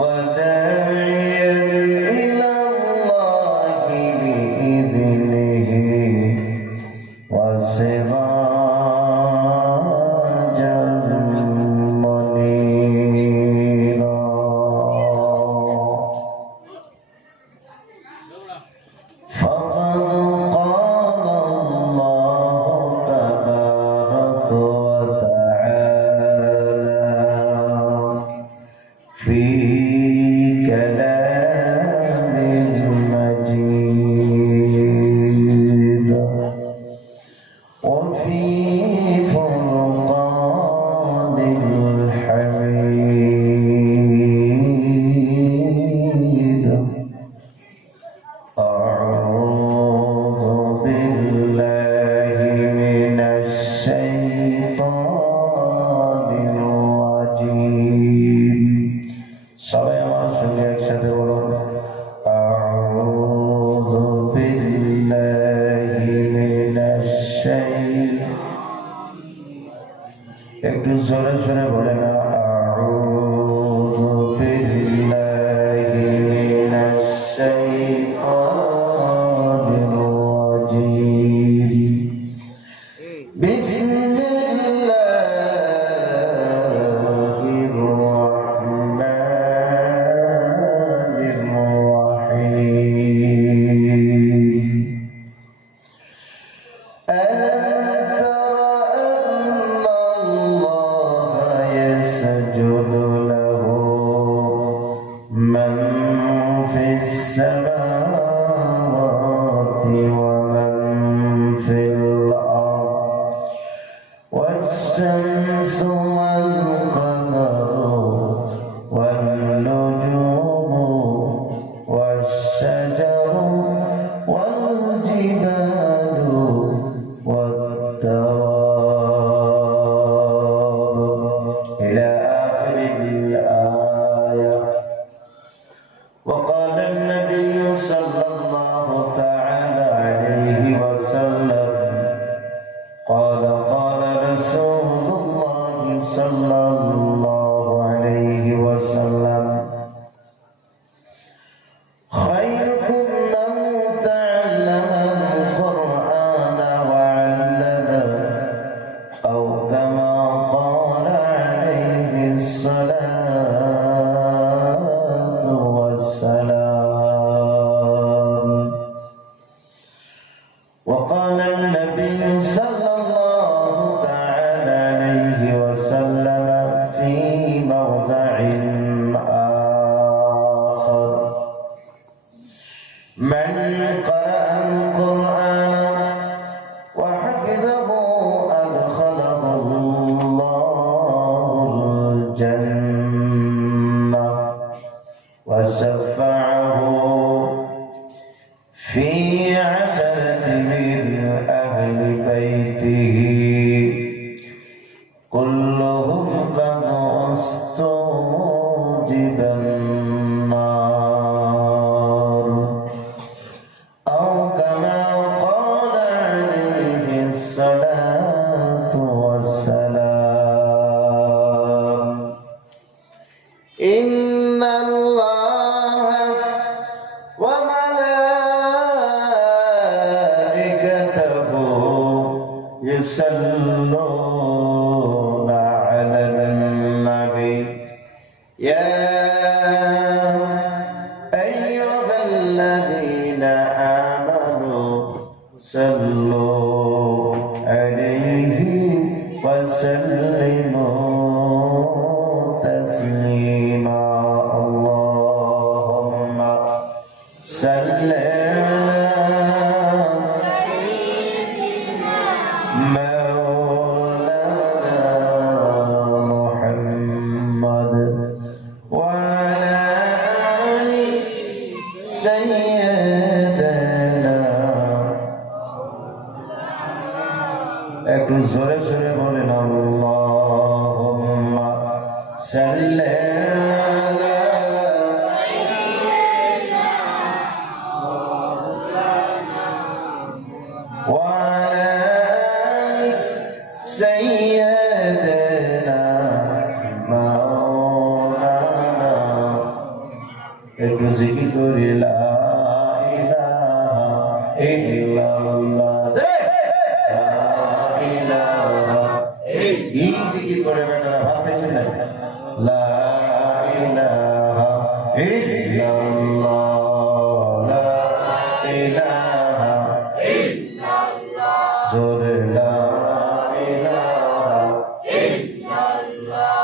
وداعيا إلى الله بإذنه وسراجا منيرا فقد قال الله تبارك وتعالى في كلام المجيد وفي فرقان الحميد أعوذ بالله من الشيطان الرجيم সবাই আমার সঙ্গে একসাথে বলুন আউযু বিল্লাহি মিনাশ শাইতানির একটু জোরে জোরে বলেন আউযু বিল্লাহি মিনাশ শাইতানির রাজীম বিসমিল্লাহির রাহমানির রাহিম ألم تر أن الله يسجد له من في السماوات ومن في الأرض والشمس والقمر والنجوم والشجر والجبال والدواب إلى آخر الآية وقال النبي صلى الله تعالى عليه وسلم قال رسول الله صلى الله عليه وسلم خيركم من تعلم القرآن وعلمه أو كما قال عليه الصلاة والسلام وقال النبي صلى الله تعالى عليه وسلم في موضع آخر من قرأ القرآن وحفظه أدخله الله الجنة وشفعه في عشرة من أهل بيته كلهم قد استوجب النار أو كما قال عليه الصلاة والسلام إن الله وملائكته يصلون على النبي يا أيها الذين آمنوا صلوا عليه وسلموا تسليما اللهم صل একটু জোরে জোরে বলেন আল্লাহুম্মা সাল্লি আলা ওয়া আলা সাইয়্যিদিনা মাওলানা করি লা ইলাহা ইল্লাল্লাহ লা ইলাহা এই জিকির করে বেটারা ভাত খাইছে না লা ইলাহা ইল্লাল্লাহ লা ইলাহা ইল্লাল্লাহ জোরে লা ইলাহা ইল্লাল্লাহ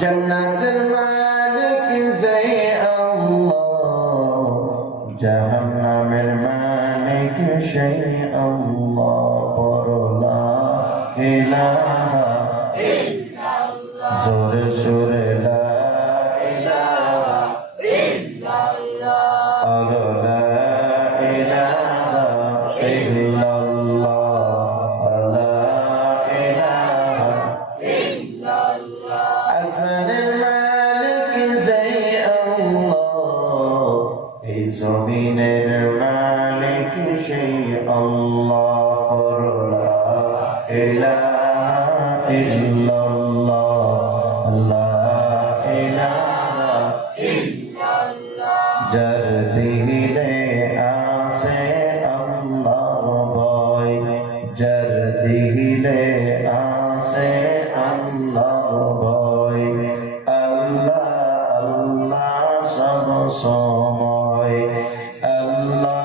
জান্নাতুল মালিক সেই আল্লাহ জাহান্নামের মালিক সেই আল্লাহ পড়ো লা ইলাহা ইল্লাল্লাহ জোরে জোরে লা ইলাহা ইল্লাল্লাহ পড়ো লা ইলাহা ইল্লাল্লাহ লা ইলাহা ইল্লাল্লাহ আসমানের মালিক সেই আল্লাহ এই জমিনের মালিক সেই আল্লাহ পড়ো লা ইলাহা ইল্লাল্লাহ লা ইলাহা ইল্লাল্লাহ যার দিলে আসে আল্লাহর ভয় যার দিলে আসে আল্লাহর ভয় আল্লাহ আল্লাহ সব সময় আল্লাহ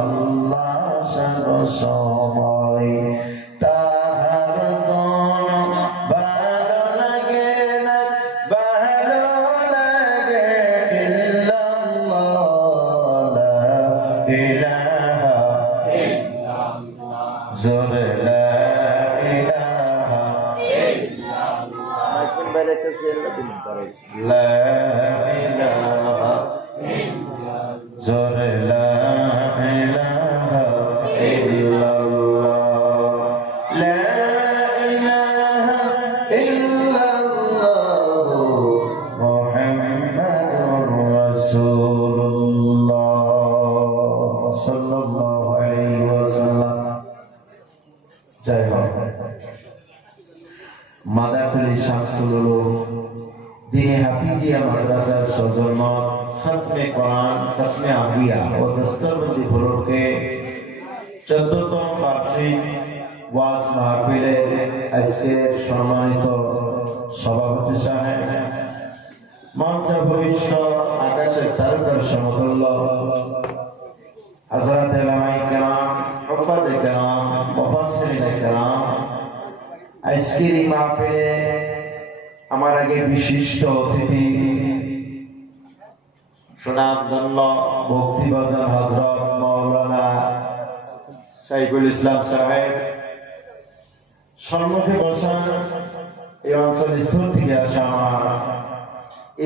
আল্লাহ সব সময় তাহার কোন ভালো লাগে না ভালো লাগে ইল্লাল্লাহ লা ইলাহা ইল্লাল্লাহ জোরে লা ইলাহা ইল্লাল্লাহ মাইকের বাইরে একটা সেল্লা দিন করে লা ইলাহা ইল্লাল্লাহ জোরে লা ইলাহা ইল্লাল্লাহ লা ইলাহা ইল্লাল্লাহ মুহাম্মাদুর রাসূলুল্লাহ সাল্লাল্লাহু আলাইহি ওয়াসাল্লাম জয় হোক মাদারতুল শামসুল উলুম দিনে হাফিজিয়া মাদ্রাসার সৌজন্য খতমে কোরআন খতমে আম্বিয়া ও দস্তবন্দি উপলক্ষে 14তম বার্ষিক ওয়াজ মাহফিলের আজকে সম্মানিত সভাপতি সাহেব মঞ্চে ভবিষ্য আকাশের তারকার সমতুল্য হযরত উলামায়ে কেরাম হুফাজে কেরাম মুফাসসিরিনে কেরাম আজকের এই মাহফিলে আমার আগে বিশিষ্ট অতিথি সুনামধন্য ভক্তিভাজন হযরত মাওলানা সাইফুল ইসলাম সাহেব সম্মুখে বসা এই অঞ্চল স্থল থেকে আসা আমার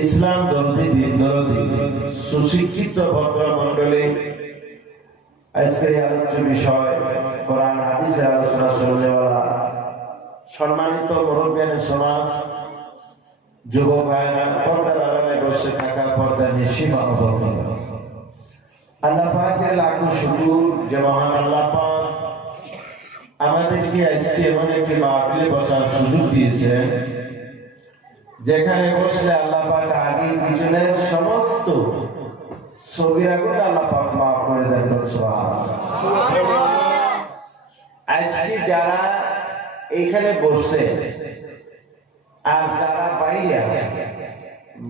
ইসলাম দর্দি দিন দরদি সুশিক্ষিত ভদ্র মন্ডলী আজকের এই আলোচ্য বিষয় কোরআন হাদিসের আলোচনা শুননেওয়ালা সম্মানিত মুরব্বিয়ানে সমাজ যুব ভাইরা পর্দার আড়ালে বসে থাকা পর্দা নিসীম অবদান আল্লাহ পাকের লাখো শুকর যে মহান আল্লাহ পাক আমাদেরকে আজকে এমন একটি মাহফিলে বসার সুযোগ দিয়েছে যেখানে বসলে আল্লাহ পাক আগে পিছনের সমস্ত সগীরাগুলো আল্লাহ পাক মাফ করে দেন সুবহানাল্লাহ আজকে যারা এখানে বসে আর যারা বাইরে আছে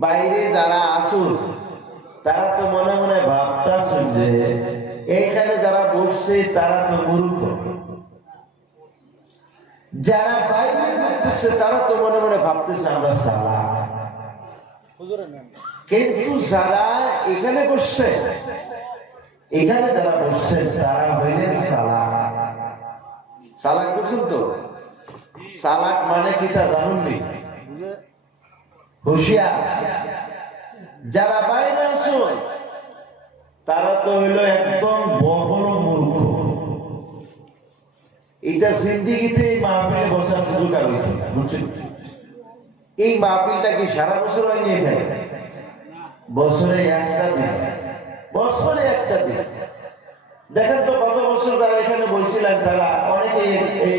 বাইরে যারা আসুন তারা তো মনে মনে ভাবতেছেন যে এখানে যারা বসছে তারা তো মূর্খ যারা বাইরে করতেছে তারা তো মনে মনে ভাবতেছে আমরা সালা কিন্তু যারা এখানে বসছে এখানে যারা বসছে তারা হইলেন সালাক সালাক বুঝুন তো সালাক মানে কি তা জানুননি হুঁশিয়ার যারা বাইরে আসুন তারা তো হইল একদম বড় মূর্খ এটা জিন্দিগিতে এই মাহফিলে বসার সুযোগ আর হইতো না বুঝছেন এই মাহফিলটা কি সারা বছর হয়নি এখানে বছরে একটা দিন বছরে একটা দিন দেখেন তো কত বছর তারা এখানে বলছিলেন তারা অনেকে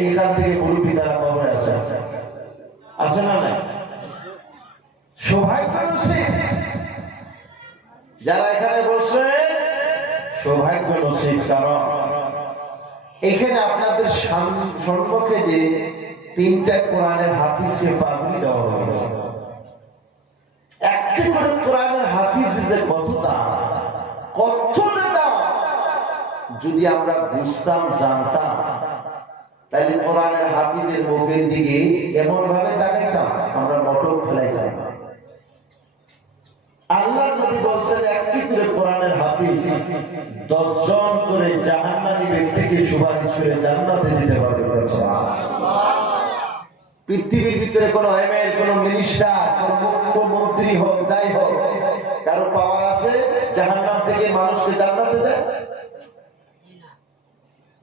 এখান থেকে মুরব্বী তারা কবরে আছে আছে না নাই সৌভাগ্য যারা এখানে বসে সৌভাগ্য নসিব, কারণ এখানে আপনাদের সম্মুখে যে 3টা কোরআনের হাফিজকে পাগড়ি দেওয়া হয়েছে। একটি করে কোরআনের হাফিজদের কত দাম, কতটা দাম যদি আমরা বুঝতাম, জানতাম, তাহলে কোরআনের হাফিজের মুখের দিকে এমন ভাবে তাকাইতাম আমরা মটক ফেলাইতাম। আল্লাহ নবী বলছেন একটি করে কোরআনের হাফিজ 10 জন করে জাহান্নামী ব্যক্তিকে সুপারিশ করে জান্নাতে দিতে পারবে। পৃথিবীর ভিতরে কোন এমএল, কোন মিনিস্টার, কোন মুখ্যমন্ত্রী হোক, যাই হোক, কারো পাওয়ার আছে জাহান্নাম থেকে মানুষকে জান্নাতে দেয়?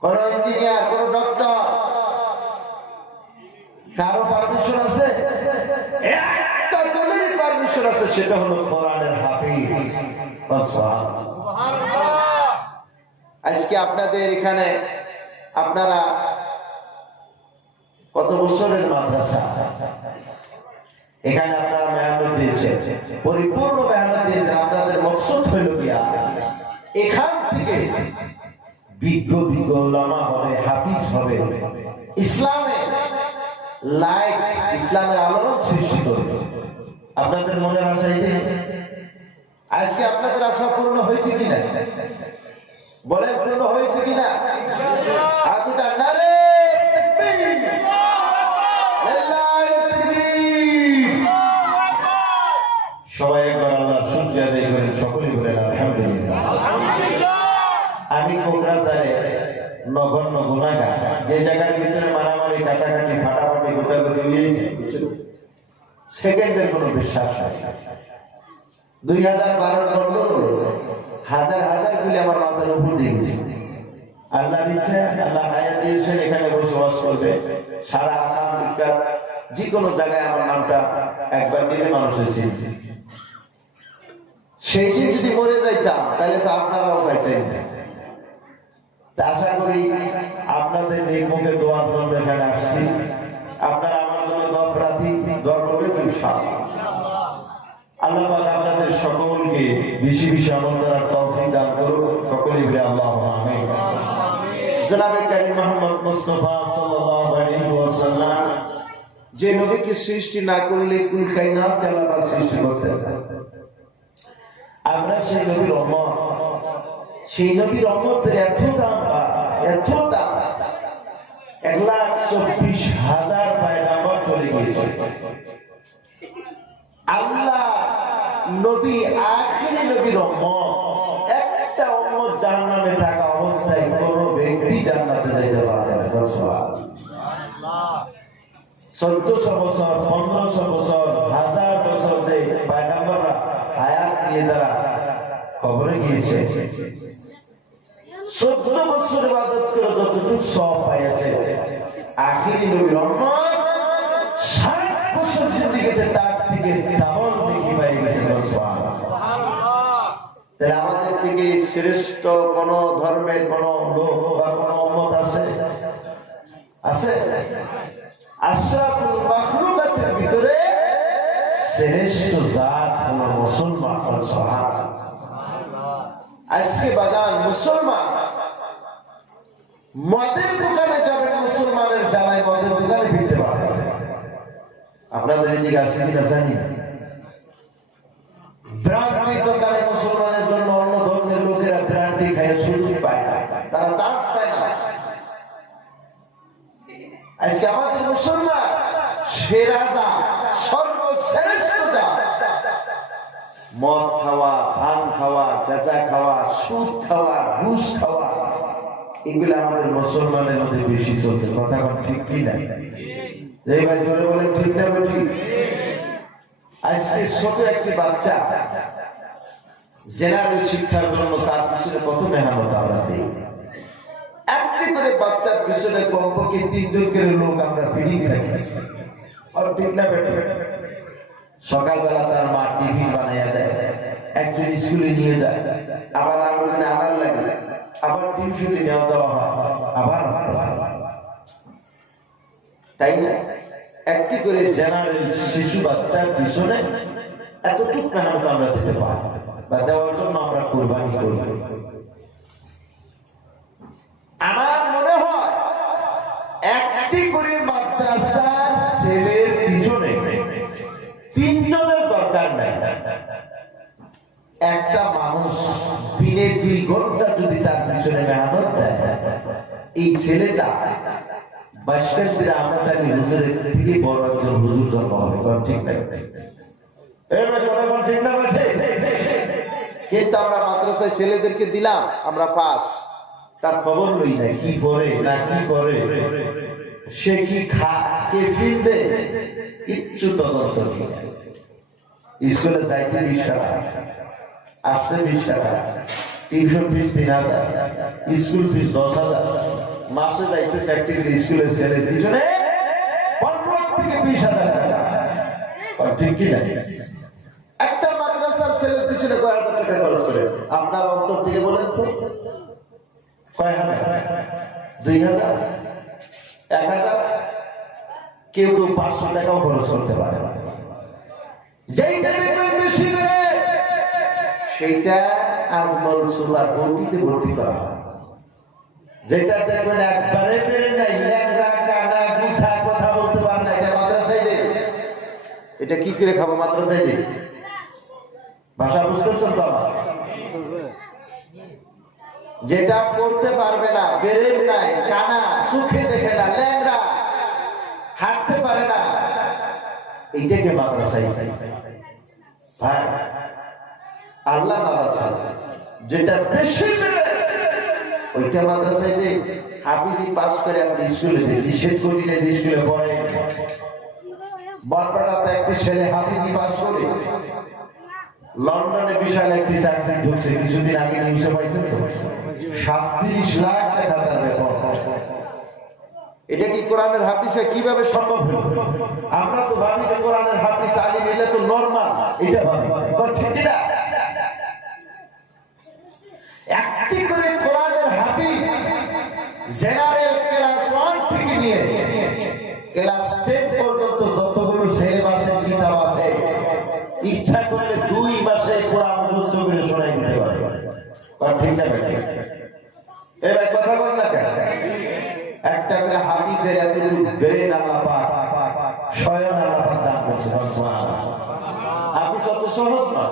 কোন ইঞ্জিনিয়ার, কোন ডক্টর, কারো পারমিশন আছে? একটা দলের পারমিশন আছে, সেটা হলো কোরআনের হাফিজ। আজকে আপনাদের এখানে আপনারা কত বছরের মাদ্রাসা, এখানে আপনারা মেহনত দিয়েছেন, পরিপূর্ণ মেহনত দিয়েছেন। আপনাদের মকসদ হইল গিয়া এখান থেকে বিজ্ঞ উলামা হবে, হাফিজ হবে, ইসলামের লাইট, ইসলামের আলোড়ন সৃষ্টি করবে। আপনাদের মনের আশা এটাই। আজকে আপনাদের আশা পূর্ণ হয়েছে কিনা বলেন? পূর্ণ হয়েছে কিনা? আগুটা নারে সবাই একবার আল্লাহর শুকরিয়া আদায় করেন, সকলেই বলেন আলহামদুলিল্লাহ। আমি কোকরাঝারে নগণ্য গুনাহগার, যে জায়গার ভিতরে মারামারি, কাটাকাটি, ফাটাফাটি, গোতাগুতি, সেকেন্ডের কোনো বিশ্বাস নাই। 2012 হাজার হাজার গুলি আমার মাথার উপর দিয়ে গেছে। আল্লাহর ইচ্ছা, আল্লাহ হায়াত দিয়েছেন, এখানে বসবাস করবে। সারা আসাম বিখ্যাত যে কোনো জায়গায় আমার নামটা একবার দিলে মানুষের চিনবে। সেই দিন যদি মরে যাইতাম তাহলে তো আপনারাও পাইতেন। আশা করি আপনাদের নির্মুখে দোয়ার জন্য এখানে আসছি। আপনারা আমার জন্য দোয়া প্রার্থী, দোয়া করবেন ইনশাআল্লাহ। আল্লাহ পাক আপনাদের সকলকে বেশি বেশি আমল করার তৌফিক দান করুন। সকলেই বলি আল্লাহুম্মা আমিন। জনাবে কারীম মুহাম্মদ মুস্তাফা সাল্লাল্লাহু আলাইহি ওয়াসাল্লাম যে নবীকে সৃষ্টি না করলে কুল কায়নাত আল্লাহ পাক সৃষ্টি করতেন। আমরা সেই নবীর উম্মত, সেই নবীর উম্মতের এত দাম, এত দাম, 1,24,000 পয়গাম্বর চলে গিয়েছে। আল্লাহ নবী আখিরি নবীর উম্মত, একটা উম্মত জান্নাতে থাকা অবস্থায় কোন ব্যক্তি জান্নাতে যাইতে পারবে না। সুবহানাল্লাহ। 1400 বছর, 1500 বছর, 1000 বছর যে পয়গাম্বররা হায়াত নিয়ে তারা কবরে গিয়েছে, 14 বছর ইবাদত করে যতটুকু সওয়াব পাইছে, আখিরি নবীর উম্মত 60 বছর জিন্দেগিতে তার থেকে ডাবল নেকি পাই গেছে। সুবহানাল্লাহ। তাহলে আমাদের থেকে শ্রেষ্ঠ কোন ধর্মের কোন লোক বা কোন উম্মত আছে? আশরাফুল মাখলুকাতের ভিতরে শ্রেষ্ঠ জাত হলো মুসলমান। সুবহানাল্লাহ। আজকে বাগান মুসলমান, মদের দোকানে যাবেন, মুসলমানের জ্বালায় মদের দোকানে ফিরতে পারবে। আপনাদের এদিকে আছে কিনা জানি। ব্র্যান্ডের দোকানে মুসলমানের জন্য অন্য ধর্মের লোকেরা ব্র্যান্ডি খায়, সুযোগ পায় না, তারা চান্স পায় না। আজকে আমাদের মুসলমান সেরা জাত, সর্বশ্রেষ্ঠ জাত। মদ খাওয়া, ভাং খাওয়া, গাঁজা খাওয়া, সুদ খাওয়া, ঘুষ খাওয়া, এগুলো আমাদের মুসলমানের মধ্যে বেশি চলছে। কথা ঠিক কি না? এই ভাই জোরে বলেন ঠিক না ঠিক? আজকে ছোট একটি বাচ্চা জেনারেল শিক্ষার জন্য তার পিছনে কত মেহনত আমরা দিই। একটি করে বাচ্চার পিছনে কমপক্ষে 3 জন করে লোক আমরা ফিডিং থাকি। আর ঠিক না বেটা? সকালবেলা তার মা টিফিন বানাইয়া দেয়, একজন স্কুলে নিয়ে যায়, আবার আলোচনা আনার লাগে, আবার টিউশনে নেওয়া দেওয়া হয়, আবার তাই না? একটি করে জেনারেল শিশু বাচ্চার পিছনে এতটুকু মেহনত আমরা দিতে পারি বা দেওয়ার জন্য আমরা কোরবানি করি। আমার মনে হয় একটি করে মাদ্রাসার ছেলের পিছনে তিনজনের দরকার নাই। একটা মানুষ দিনে 2 ঘন্টা যদি তার পিছনে মেহনত দেয়, এই ছেলেটা বাসকান্দির আহমেদ আলী হুজুরের থেকে বড় একজন হুজুর জন্ম হবে। ঠিক না? ঠিক না? কিন্তু আমরা মাদ্রাসায় ছেলেদেরকে দিলাম, আমরা পাস, তার খবর লই না কি করে না কি করে, সে কি খা কে ফিরবে কিচ্ছু তদন্ত নেই। স্কুলে যাইতে 20 টাকা, আসতে 20 টাকা, টিউশন ফিস 3000, স্কুল ফিস 10,000, মাসে যাইতে প্র্যাকটিক্যাল স্কুলের ছেলে পিছনে 15 থেকে 20,000 টাকা। ঠিক কি না? একটা মাদ্রাসার ছেলের পিছনে কয় হাজার টাকা খরচ করে আপনার অন্তর থেকে বলেন তো? কয় হাজার? 2,000, 1,000, কেউ কেউ 500 টাকাও খরচ করতে পারে। যেইটা দেখবেন বেশি করে সেইটা আজমল চুলা বটিতে ভর্তি করা হয়। যেটা দেখবেন একবারে পেরে নাই, ল্যাংড়া কানা গুছা কথা বলতে পারে না, এটা মাদ্রাসায় দেয়। এটা কি করে খাবো মাদ্রাসায় দিই? ভাষা বুঝতেছেন তো আমার? যেটা পড়তে পারবে না, বেরেন নাই, কানা, চোখে দেখে না, ল্যাংড়া, হাঁটতে পারে না, এইটাকে মাদ্রাসায় ভাই আল্লাহ মাদ্রাসা। যেটা বেশি পেরে ওইটা মাদ্রাসায় দিই। হাফিজি পাস করে আপনি স্কুলে দিই, নিষেধ করি না যে স্কুলে পড়ে। বরপাড়াতে একটি ছেলে হাফিজি পাস করে লন্ডনে বিশাল একটি চাকরি ঢুকছে, কিছুদিন আগে নিউজে পাইছেন তো, 37 লাখ টাকা তার বেতন। এটা কি কোরআনের হাফিজ কিভাবে সম্ভব হলো? আমরা তো ভাবি যে কোরআনের হাফিজ আলিম এলে তো নরমাল, এটা ভাবি ঠিক কিনা? একটি করে কোরআনের হাফিজ জেনারেল ক্লাস 1 থেকে নিয়ে ক্লাস 10 পর্যন্ত যতগুলো সিলেবাসের কিতাব আছে, ইচ্ছা করলে 2 মাসে কোরআন মুখস্থ করে শোনাই দিতে পারে। ঠিক না? এবার কথা বল না কেন? একটা করে হাফিজের এতটুকু ব্রেন আল্লাহ পাক স্বয়ং আল্লাহ পাক দান করছে। হাফিজ অত সহজ না।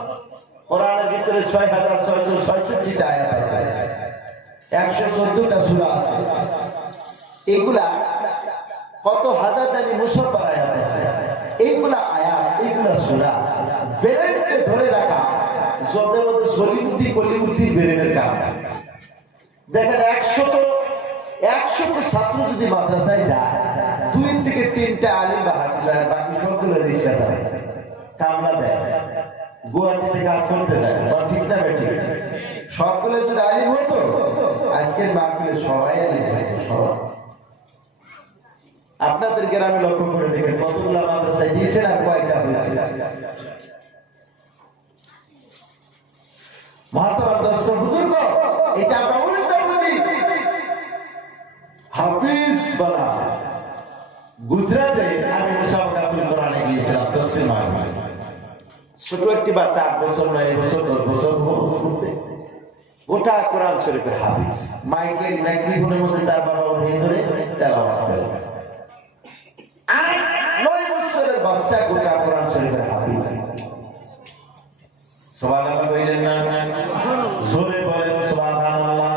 কোরআনের ভিতরে 6,666টা আয়াত আছে, 114টা সূরা আছে, এগুলা কত হাজার জানি মুসাফফার আয়াত আছে। এইগুলা আয়াত, এইগুলা সূরা ব্রেনকে ধরে রাখা যদের মধ্যে সলিমুদ্দি কলিমুদ্দির ব্রেনের কাজ। দেখেন 100 ছাত্র যদি মাদ্রাসায় যায়, 2 থেকে 3টা আলিম বা হাফিজ যায়, বাকি সবগুলো রিক্সা চালায়, কামলা দেয়, গুয়াহাটিতে কাজ করতে যায়। ঠিক না বেটি? সবগুলো যদি আলিম হতো আজকের মাহফিলে সবাই আলিম হতো, সবাই। আপনাদের গ্রামে লক্ষ্য করে দেখেন কতগুলো মাদ্রাসায় দিয়েছেন আর কয়টা হয়েছে। মহাতারাম দর্শক বুজুর্গ, এটা আমরা উল্টো বলি। হাফিজ বলা গুজরাটে আমি মুসাফাকাতুল কোরআনে গিয়েছিলাম তাফসীর মাহফিল। ছোট একটি বাচ্চা 8 বছর 9 বছর 10 বছর গোটা কোরআন শরীফের হাফিজ। মাইকেল মাইক্রোফোনের মধ্যে তার বাবা উঠিয়ে ধরে তেলাওয়াত করে। 9 বছরের বাচ্চা গোটা কোরআন শরীফের হাফিজ। সুবহানাল্লাহ কইলেন না? জোরে বলেন সুবহানাল্লাহ।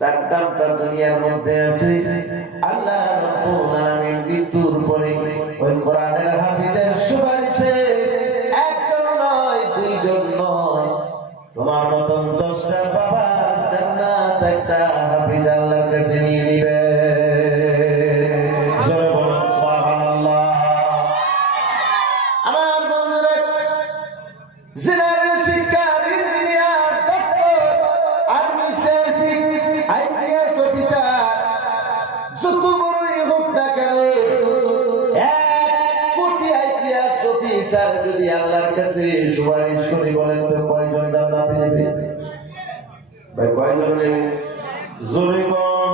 তার দামটা দুনিয়ার মধ্যে আছে। আল্লাহ রাব্বুল আলামিন মৃত্যুর পরে ওই কোরআনের হাফিজের সুপারিশে 1 জন নয় 2 জন নয়, তোমার মতন 10টা বাবা জান্নাত একটা হাফিজ আল্লাহর কাছে নিয়ে নিবে। জোরে বলুন সুবহানাল্লাহ। আমার বন্ধুরা, জেনারেল শিক্ষা, engineer, doctor, army, IPS officer, যত বড়ই হোক না কেন, 1 কোটি আইপিএস অফিসার যদি আল্লাহর কাছে সুপারিশ করে, বলেন তো কয়জন জান্নাতে নেবে? ভাই কয়জন নেবে? জোরে কম।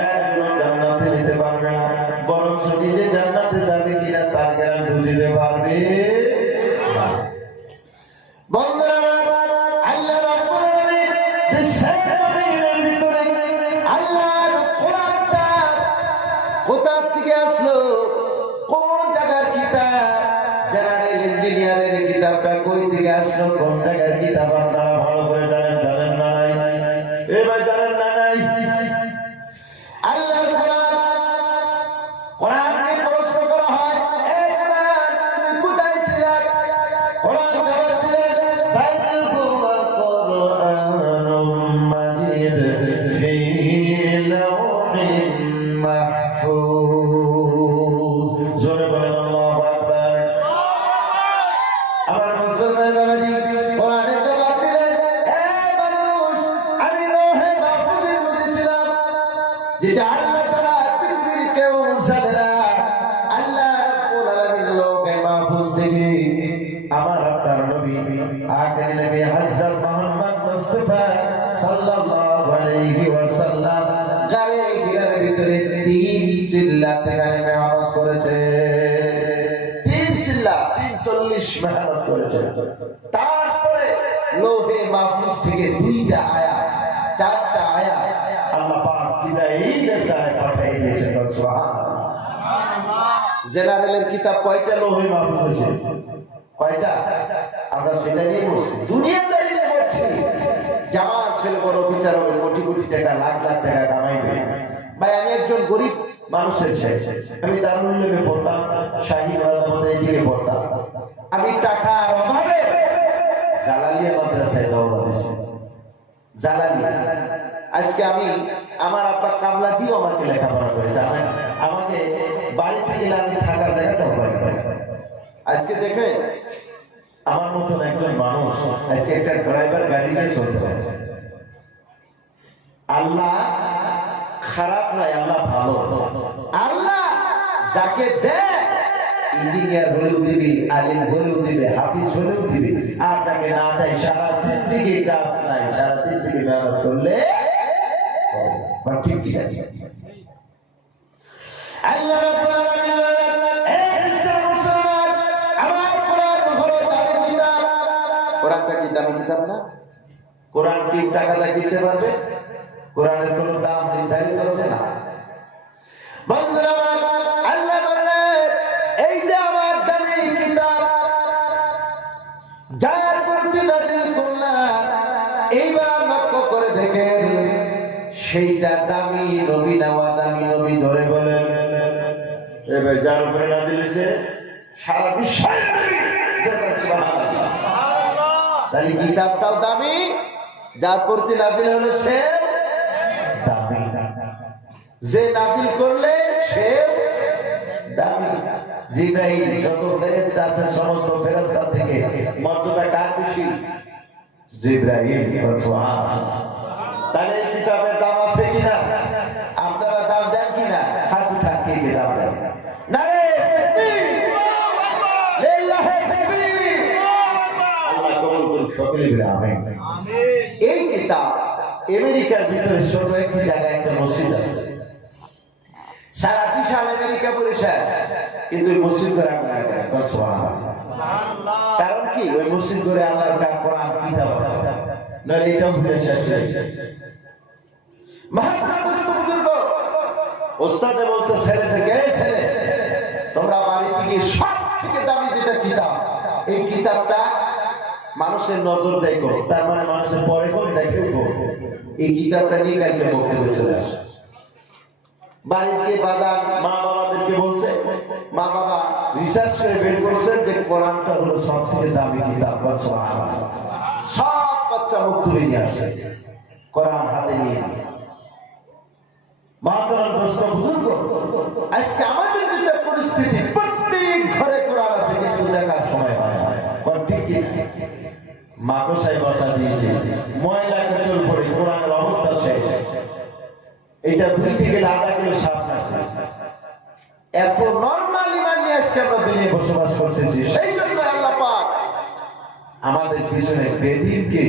একজন জান্নাতে নিতে পারবে না, বরং নিজে জান্নাতে যাবে কিনা তার গ্যারান্টি দিতে পারবে না। বন্ধুরা আমার, আল্লাহ রাব্বুল আলামিন বিশ্বের জমিনের ভিতরে আল্লাহর কোরআনটা কোথা থেকে আসলো, কোন জায়গার কিতাব, জেনারেল ইঞ্জিনিয়ারের কিতাবটা কই থেকে আসলো, কোন জায়গার কিতাব আপনারা ভালো করে জানেন? জানেন না নাই? এবার জানেন না নাই? আল্লাহর কোরআন, কোরআনকে প্রশ্ন করা হয়, এই কোরআন তুমি কোথায় ছিলে? কোরআন জবাব দিলেন, বাল হুয়া কুরআনুম মাজিদ ফি লাওহিন মাহফুজ। জোরে বলেন আল্লাহু আকবার। আমার মুসলমান বাবাজি কোরআনের জবাব দিলেন, এই মানুষ, আমি লৌহে মাহফুজের মধ্যে ছিলাম, যেটা আল্লাহ ছাড়া পৃথিবীর কেউ জানে না। আল্লাহ রাব্বুল আলামিন লৌহে মাহফুজ থেকে আমার আপনার নবী আখেরি নবী হযরত মুহাম্মদ মুস্তাফা সাল্লাল্লাহু আলাইহি ওয়াসাল্লাম গারে গিলার ভিতরে 3 চিল্লাতে মেহনত করেছে। 3 চিল্লা 43 মেহনত করেছে। তারপরে লৌহে মাহফুজ থেকে 2টা আয়াত, 4টা আয়াত আল্লাহ পাক জিবরাইলের দ্বারা পাঠিয়ে দিয়েছেন। সুবহানাল্লাহ। জেনারেলের কিতাব কয়টা লৌহে মাহফুজ আছে? কয়টা? আমরা সেটা নিয়ে বলছি, দুনিয়াদারি নিয়ে বলছি। জামার ছেলে বড় অফিসার হবে, কোটি কোটি টাকা, লাখ লাখ টাকা কামাইবে। ভাই আমি একজন গরিব মানুষের ছেলে, আমি দারুল উলুমে পড়তাম, শাহী মুরাদাবাদে এদিকে পড়তাম। আমি টাকার অভাবে জালালিয়া মাদ্রাসায় দৌড়া দিয়েছি। জালালিয়া আজকে আমি, আমার আব্বা কামলা দিয়েও আমাকে লেখাপড়া করেছে, আমাকে বাড়িতে গেলে আমি থাকার জায়গাটাও পাই। আজকে দেখেন আমার মতন একজন মানুষ আজকে একটা ড্রাইভার গাড়ি নিয়ে চলতে পারে। আল্লাহ খারাপ নয়, আল্লাহ ভালো। আল্লাহ যাকে দেয় ইঞ্জিনিয়ার হলেও দিবে, আলিম হলেও দিবে, হাফিজ হলেও দিবে, আর যাকে না দেয় সারা জিন্দেগি কাজ নাই, সারা জিন্দেগি মেহনত করলে ঠিক কি না? আল্লাহ রাব্বুল আলামিন বলেন, হে মুসলমান, আমার কোরআন হলো দামি কিতাব। কোরআনটা কি দামি কিতাব না? কোরআন কি টাকা দিয়ে কিনতে পারবে? কোরআনের কোনো দাম নির্ধারিত আছে না। বন্ধুরা আল্লাহ বললেন, এই যে আমার দামি কিতাব, যার প্রতি নাযিল করলাম, এইবার লক্ষ্য করে দেখেন সেইটা দামি নবী না দামি নবী? ধরে বলেন, এবার যার উপরে নাযিল হয়েছে সারা বিশ্বের নবী। সুবহানাল্লাহ। তাহলে কিতাবটাও দামি, যার প্রতি নাযিল হলো সে দামি, যে নাযিল করলে সে দামি। জিবরাইল যত ফেরেশতা আছেন সমস্ত ফেরেশতা থেকে মর্যাদা কার বেশি? জিবরাইল। সুবহানাল্লাহ। তাহলে এই কিতাবের দাম আছে কিনা? আপনারা দাম দেন কিনা? হাত উঠান, কে কে দাম দেন? নারে তাকবীর, লিল্লাহি তাকবীর। আল্লাহ কবুল করুন সকলে বলে আমিন। এই কিতাব আমেরিকার ভিতরে ছোট একটি জায়গায় একটা মসজিদ আছে, সারা বিশাল আমেরিকা পুরো শেষ, কিন্তু ওই মসজিদ করে আমরা কারণ কি? ওই মসজিদ করে আল্লাহর কোরআন কিতাব আছে, নইলে এটাও ভুলে শেষ হয়ে যায়। ওস্তাদে বলছে ছেলে থেকে, এই ছেলে তোমরা বাড়িতে গিয়ে সব থেকে দামি যেটা কিতাব, এই কিতাবটা মানুষের নজর দেখো, তার মানে মানুষের পরে কোন দেখো, এই কিতাবটা নিয়ে কালকে বক্তব্য চলে আসে। বাড়িতে বাজার মা বাবাদেরকে বলছে, মা বাবা রিসার্চ করে বের করছেন যে কোরআনটা হলো সব থেকে দামি কিতাব। সব বাচ্চা মুখ তুলে নিয়ে আসে, কোরআন হাতে নিয়ে। আজকে আমাদের যেটা পরিস্থিতি, প্রত্যেক ঘরে কোরআন আছে কিন্তু দেখার সময় হয় না। ঠিক কি? মাকসায় বসা দিয়েছে, ময়লা কচল পড়ে কোরআনের অবস্থা শেষ। এটা 2 থেকে 1/2 কিলো সাপ থাকে। এত নরমাল ইমান নিয়ে আজকে আমরা দিনে বসবাস করতেছি। সেই জন্য আল্লাহ পাক আমাদের পিছনে বেদিনকে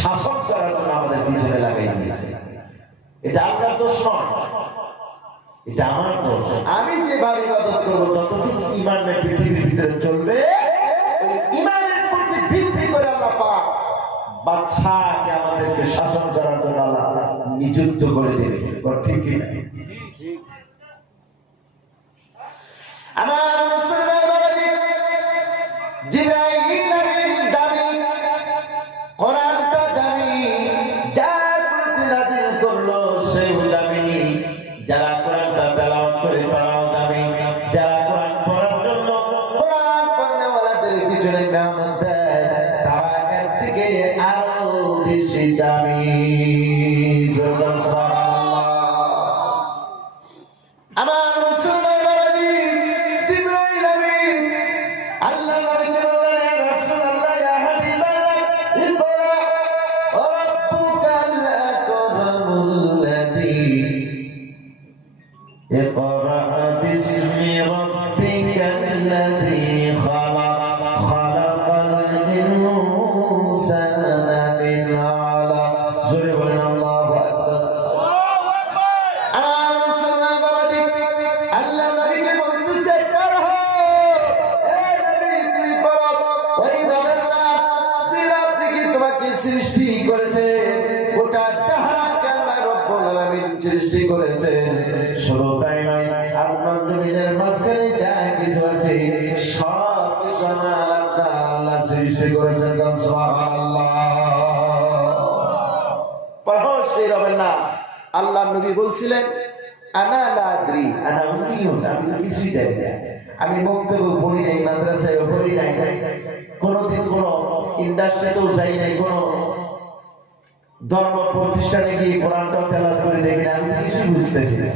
শাসন করার জন্য আমাদের পিছনে লাগাই দিয়েছে। এটা আল্লাহর দোষ নয়, এটা আমার দোষ। আমি যেভাবে ইবাদত করবো, যতটুকু ইমানের পৃথিবীর ভিতরে চলবে, ওই ইমানের প্রতি ভিত্তি করে আল্লাহ পাক বাদশাহকে আমাদেরকে শাসন করার জন্য আল্লাহ নিযুক্ত করে দেবে। ঠিক কি না? আমার মুসলমান বাবাজি, জিবরাইল আমিন দামি, কোরআনটা দামি, যার প্রতি নাযিল করলো সেও দামি, যারা কোরআনটা তেলাওয়াত করে তারাও দামি, যারা কোরআন পড়ার জন্য কোরআন পড়নেওয়ালাদের পিছনে মেহনত দেয় তারা এর থেকে আরো বেশি দামি। আমার মুসলমান বাবাজি, জিবরাইল আমিন আল্লাহ নবীকে বললেন, ইয়া রাসূলুল্লাহ, ইয়া হাবিবাল্লাহ, ইকরা রাব্বুকাল আকরামুল্লাযী, ইকরা বিসমি রাব্বিকাল্লাযী খালাক, খালাকাল ইনসানা মিন আলাক। জোরে বলেন আল্লাহু আকবার। আমার মুসলমান বাবাজি, আল্লাহ নবীকে বলতেছে, পড়ো, এ নবী তুমি পড়ো, ওই রবের নাম যে আপনি তোমাকে সৃষ্টি করেছে, গোটা জাহানকে আল্লাহ রব্বুল আলামিন সৃষ্টি করেছেন। শুধু তাই নয়, আসমান জমিনের মাঝখানে যা কিছু আছে সব কিছু আমার আল্লাহ সৃষ্টি করেছেন। সুবহানাল্লাহ। পড়ো সেই রবের নাম। আল্লাহ নবী বলছিলেন, আনা লা আদরি, আনা উম্মিয়ুন, আমি তো কিছুই জানি না, আমি বক্তব্য পড়ি নাই, মাদ্রাসায় পড়ি নাই, কোনোদিন কোনো ইন্ডাস্ট্রিতেও যাই নাই, কোনো ধর্ম প্রতিষ্ঠানে গিয়ে কোরআনটা তেলাওয়াত করে দেখি না, আমি তো কিছুই বুঝতেছি না।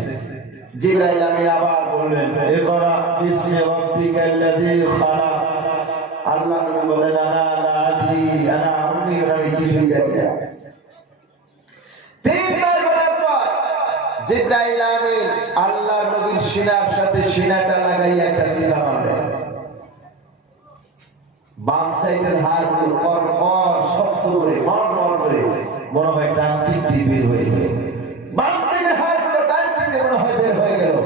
জিবরাইল আমিন আবার বললেন, ইকরা বিসমি রাব্বিকাল্লাযী খালাক। আল্লাহ নবী বলেন, আনা লা আদরি, আনা উম্মিয়ুন, আমি কিছুই জানি না। তিনবার বলার পর জিবরাইল আমিন আল্লাহ নবীর সিনার সাথে সিনাটা লাগাইয়া একটা সিলা মারলেন। বাম সাইডের হাড়গুলো কর শক্ত করে মর করে মনে হয় ডান দিক দিয়ে বের হয়ে গেল, বাম দিকের হাড়গুলো ডান দিক দিয়ে মনে হয় বের হয়ে গেল।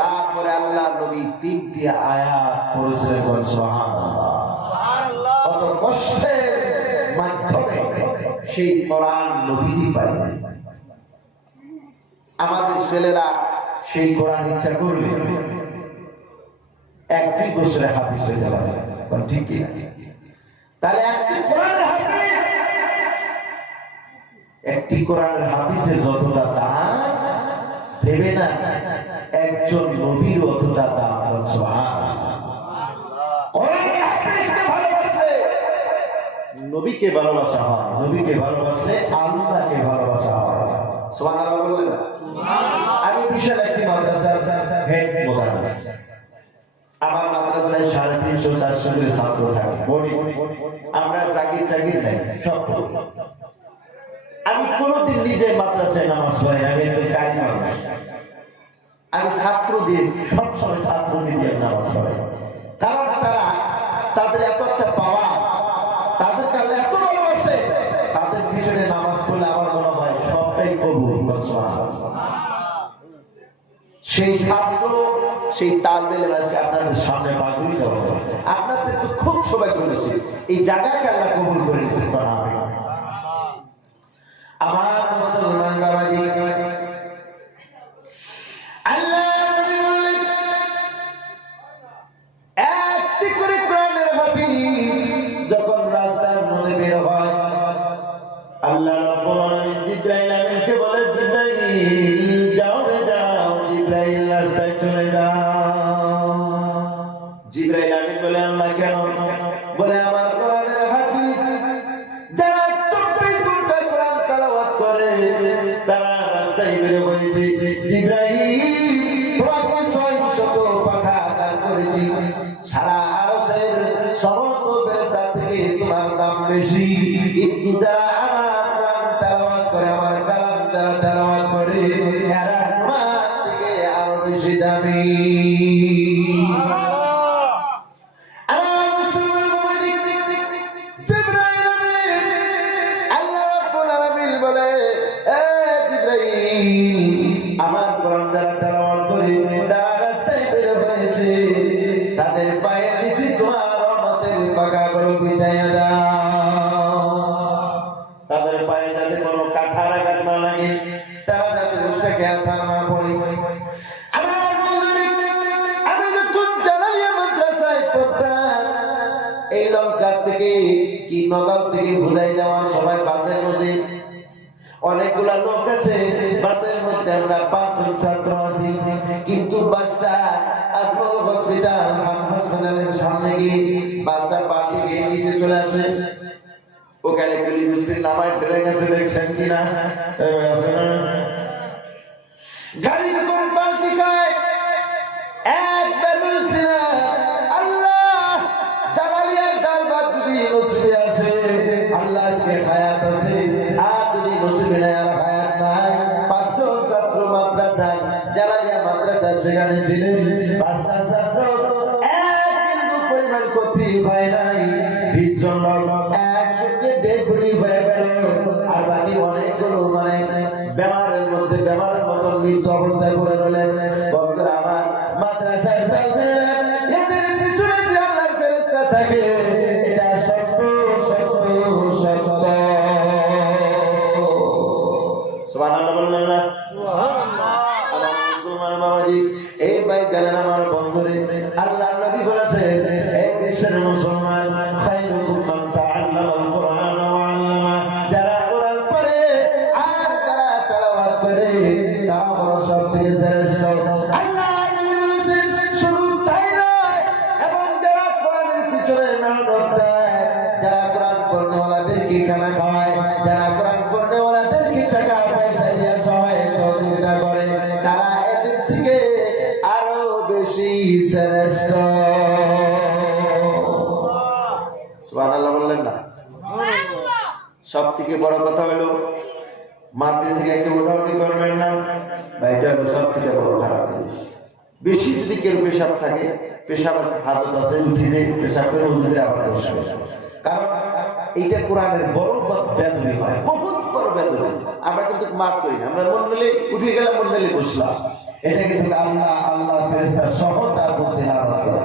তারপরে আল্লাহ নবী তিনটি আয়াত পড়েছিলেন, সুবহানাল্লাহ। কত কষ্টের মাধ্যমে সেই কোরআন নবীজি পাইলেন। আমাদের ছেলেরা সেই কোরআন ইচ্ছা করলে একটি বছরে হাফিজ হয়ে যাবে, ঠিক কি? তাহলে একটি কোরআনের হাফিজের যতটা দাম দেবে না, একজন নবীর অতটা দাম। নবীকে ভালোবাসা হয়, নবীকে ভালোবাসলে আল্লাহকে ভালোবাসা হয়। সুবহানাল্লাহ বললেন না? আমি বিশাল একটি মাদ্রাসার হেড মুদারিস, আমার মাদ্রাসায় 350-400 করে ছাত্র থাকে, পড়ি, আমরা জাগির টাগির নাই, সব আমি কোনোদিন নিজে মাদ্রাসায় নামাজ পড়ি না, আমি একজন কারি মানুষ, আমি ছাত্রদের সবসময় ছাত্রদের দিয়ে নামাজ পড়ি, কারণ তারা তাদের এত একটা পাওয়া, তাদের কাছে এত ভালোবাসে, তাদের পিছনে নামাজ পড়লে আমার মনে হয় সবটাই কবুল। সেই ছাত্র, সেই তালবেলে আপনাদের সামনে বাগুই দেওয়া, আপনাদের তো খুব সৌভাগ্য হয়েছে, এই জায়গাকে আল্লাহ কবুল করে নিয়েছেন। আমার মুসলমান বাবাজি, আল্লাহ নবী বললেন, একটি করে কোরআনের হাফিজ যখন রাস্তার মধ্যে বের হয়, আল্লাহ রাব্বুল আলামিন জিবরাইল আমিনকে বলে, জিবরাইল যাও রে যাও, জিবরাইল রাস্তায় চলে যাও। জিবরাইল আমিন বলে, আল্লাহ কেন? বলে, আমার কোরআনের হাফিজ যারা 24 ঘন্টা কোরআন তেলাওয়াত করে তারা রাস্তায় বের হয়েছে। জিবরাইল, তোমাকে 600 পাখা দান করেছি, সারা আরশের সমস্ত ফেরেশতা থেকে তোমার দাম বেশি, কিন্তু যারা আমার কোরআন তেলাওয়াত করে, আমার কালাম যারা তেলাওয়াত করে, এরা তোমার থেকে আরো বেশি দামি। আমার মুসলমান জিবরাইল আমিন আল্লাহ তাদের পায়ের নিচে তোমার রহমতের পাখাগুলো বিছাইয়া দাও, তাদের পায়ে যাতে কোনো কাঁঠার আঘাত না লাগে, তারা যাতে মুশতাকে আসার না পড়ে। আমি যখন জালালিয়া মাদ্রাসায় পড়তাম, এই লঙ্কা থেকে কি নগাঁও থেকে ঘুরাই যাওয়ার সময় বাসের মধ্যে অনেকগুলা লোক আছে, বাসের মধ্যে আমরা 5 জন ছাত্র আছি, কিন্তু বাসটা আজমল হসপিটালের সামনে গিয়ে বাসটা পাল্টে গিয়ে নিচে চলে আসে। ওখানে পুলিশ মিস্ত্রি নামায় বেড়ে গেছে, দেখছেন কিনা? গাড়ি যখন পাল্টি খায়, একবার বলছিলাম আল্লাহ জালালিয়ার কারবার যদি নসিবে আছে, আল্লাহ আজকে হায়াত আছে, আর যদি নসিবে নাই আর হায়াত নাই, 5 জন ছাত্র মাদ্রাসা জালালিয়া মাদ্রাসা সেখানে ছিলেন, 5টা ছাত্র এক বিন্দু পরিমাণ ক্ষতি হয় নাই, 20 জন লোক একসঙ্গে ডেগুলি হয়ে গেল, আর বাকি অনেকগুলো মানে বেমারের মধ্যে বেমারের মতো মৃত্যু অবস্থায় পড়ে রইলেন। বন্ধুরা আমার, মাদ্রাসায় যাইবেন, এদের পিছনে যে আল্লাহর ফেরেশতা থাকে, এটা সত্য সত্য সত্য। সুবহানাল্লাহ বললেন না? সুবহানাল্লাহ। আমার মুসলমান বাবাজি, এই ভাই জানেন আমার বন্ধুরে, আল্লাহর নবী বলেছেন, এই বিশ্বের মুসলমান খায়রুকুম মান তাআল্লামাল কুরআন ওয়া আল্লামা, যারা কোরআন পড়ে আর যারা তেলাওয়াত করে, তারা হলো সবচেয়ে শ্রেষ্ঠ। আল্লাহর নবী বলেছেন, শুধু তাই নয়, এবং যারা কোরআনের পিছনে মেহনত দেয়, যারা কোরআন পড়নেওয়ালাদেরকে খানা খাওয়ায়, যারা কোরআন পড়নেওয়ালাদেরকে টাকা পয়সা দিয়ে সহযোগিতা করে, তারা এদের থেকে আরো বেশি শ্রেষ্ঠ। সুবহানাল্লাহ বললেন না? সব থেকে বড় কথা হলো মাটি থেকে একটু উঠাউঠি করবেন না, বা এটা হলো সব থেকে বড় খারাপ জিনিস। বেশি যদি কেউ পেশাব থাকে, পেশাবের হাজত আছে, উঠে যে পেশাব করে উঠে আবার বসবে, কারণ এইটা কোরআনের বড় বেদবি হয়, বহুত বড় বেদবি। আমরা কিন্তু মাফ করি না, আমরা মন মেলে উঠে গেলাম, মন মেলে বসলাম, এটা কিন্তু আল্লাহ আল্লাহ ফেরেশতা সহ তার মধ্যে লাভ করে।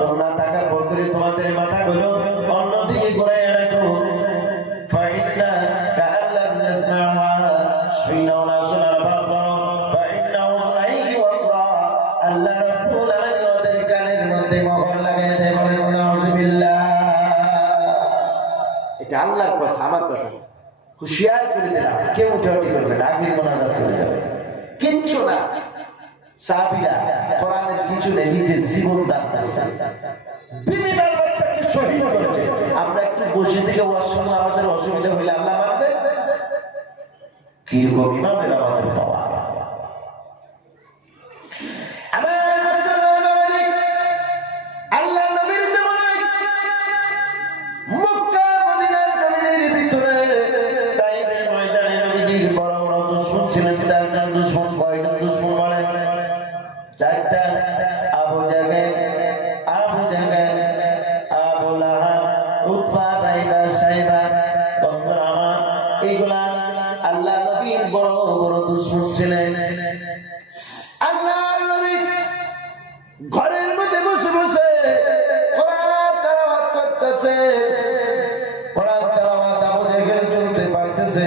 তোমরা টাকা ভোট করে তোমাদের মাথাগুলো অন্যদিকে ঘুরাইয়া রাখো, ফাইন্না কাআল্লাম নাসমাআ শুইনাও না শোনার ভাবো, ফাইন্নাহু আলাইহি ওয়াকরা, আল্লাহ রাব্বুল আলামিন ওদের কানের মধ্যে মোহর লাগায় দেয়। বলেন নাউযুবিল্লাহ। এটা আল্লাহর কথা, আমার কথা, হুঁশিয়ার করে দিলাম, কেউ উঠাউঠি করবে না, আখির মোনাজাত করে যাবে, কিচ্ছু না। সাহাবীরা কোরআনের পিছনে নিজের জীবন দান করেছে, বিবিবার বাচ্চাকে শহীদ করেছে। আমরা একটু বসে থেকে ওয়াজ শুনলে আমাদের অসুবিধা হইলে আল্লাহ মানবে? কিরকম ইমামের আমাদের পাওয়া। আল্লাহ নবীর জামানায় মক্কা মদিনার জমিনের ভিতরে তাইফের ময়দানে নবীজির বড় বড় দুশমন ছিলেন। 4 জন দুশমন। কয়জন দুশমন বলেন? 4টা। আবু জাহেল, আবু লাহাব, উতবা, রাইবা, সাইবা। বন্ধুরা আমার, এইগুলা আল্লাহ নবীর বড় বড় দুশমন ছিলেন। আল্লাহর নবী ঘরের মধ্যে বসে বসে কোরআন তেলাওয়াত করতেছে, কোরআন তেলাওয়াত আবু জাহেল শুনতে পারতেছে,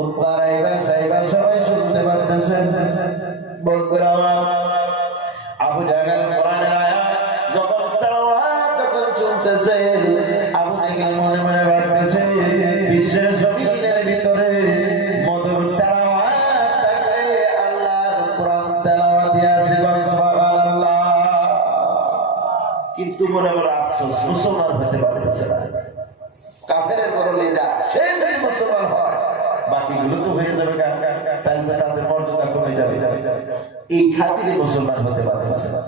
উতবা, রাইবা, সাইবা সবাই শুনতে পারতেছে। বন্ধুরা আমার, আবু জাহেল কোরআনের আয়াত যখন তেলাওয়াত যখন শুনতেছে, আবু জাহেল মনে মনে ভাবতেছে, বিশ্বের জমিনের ভিতরে মধুর তেলাওয়াত থাকলে আল্লাহর কোরআন তেলাওয়াত আছে। সুবহানাল্লাহ। কিন্তু মনে মনে আফসোস, মুসলমান হতে পারতেছে না। কাফেরের বড় লিডার সে যদি মুসলমান হয়, বাকিগুলো তো হয়ে যাবে, তাহলে তো তাদের মর্যাদা কমে যাবে। এই খাতিরে মুসলমান হতে পারতেছে না।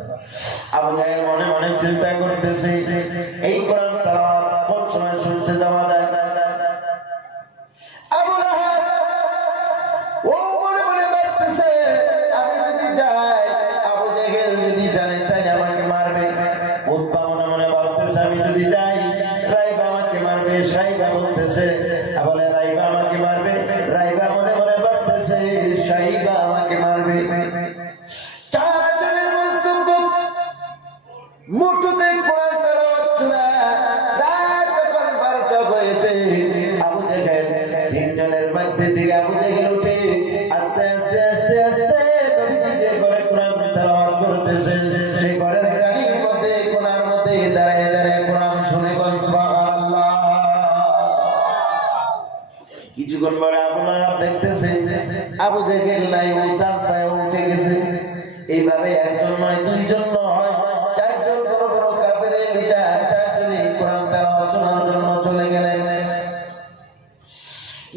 আবু জাহেল মনে মনে চিন্তা করতেছে, এই কোরআন তেলাওয়াত কোন সময় শুনতে যাওয়া যায়? আবু লাহাব ও মনে মনে ভাবতেছে, আমি যদি যাই, আবু জাহেল যদি জানে তাই আমাকে মারবে। মুঠোতে কোরআন তেলাওয়াত শোনা। রাত যখন 12টা হয়েছে, আবু জেহেল তিনজনের মধ্যে থেকে আবু জেহেল উঠে আস্তে আস্তে আস্তে আস্তে নবীজি যে ঘরে কোরআন তেলাওয়াত করতেছেন সেই ঘরের গাড়ির মধ্যে কোরআন মধ্যে দাঁড়িয়ে দাঁড়িয়ে কোরআন শুনে কোন সুবহানাল্লাহ। কিছুক্ষণ পরে আবু লাহাব দেখতেছে আবু জেহেল নাই, ও চাষ পায়ে উঠে গেছে। এইভাবে একজন নয়, দুইজন নয়, চারজন বড় বড় কাফেরের লিডার চারজনই কোরআন তেলাওয়াত শোনার জন্য চলে গেলেন।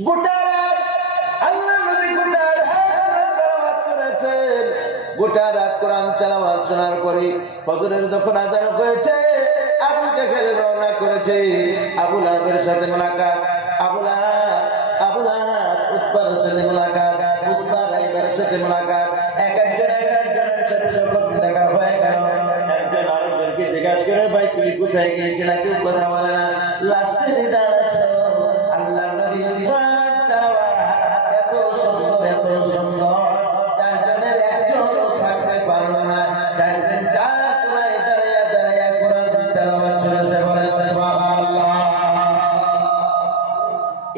গোটা রাত আল্লাহর নবী গোটা রাত কোরআন তেলাওয়াত করেছেন। গোটা রাত কোরআন তেলাওয়াত শোনার পরে ফজরের যখন আযান হয়েছে, আবু জেহেল রওনা করেছে আবু লাহাবের সাথে মুলাকাত। আবু লাহাব উতবার সাথে মুলাকাত, উতবা রাইবার সাথে মুলাকাত। এক একজনের সাথে যখন দেখা হয়ে গেল, একজন আরেকজনকে জিজ্ঞাসা করে, ভাই তুমি কোথায় গিয়েছিলা? কেউ কথা বলে না। লাস্টে আল্লাহর নবী কোরআন তেলাওয়াত এত সুন্দর এত সুন্দর, চারজনের একজনও থাকতে পারলো না। চারজন চার কোনায় দাঁড়িয়ে দাঁড়িয়ে কোরআন তেলাওয়াত শুনেছে। বলেন সুবহানাল্লাহ।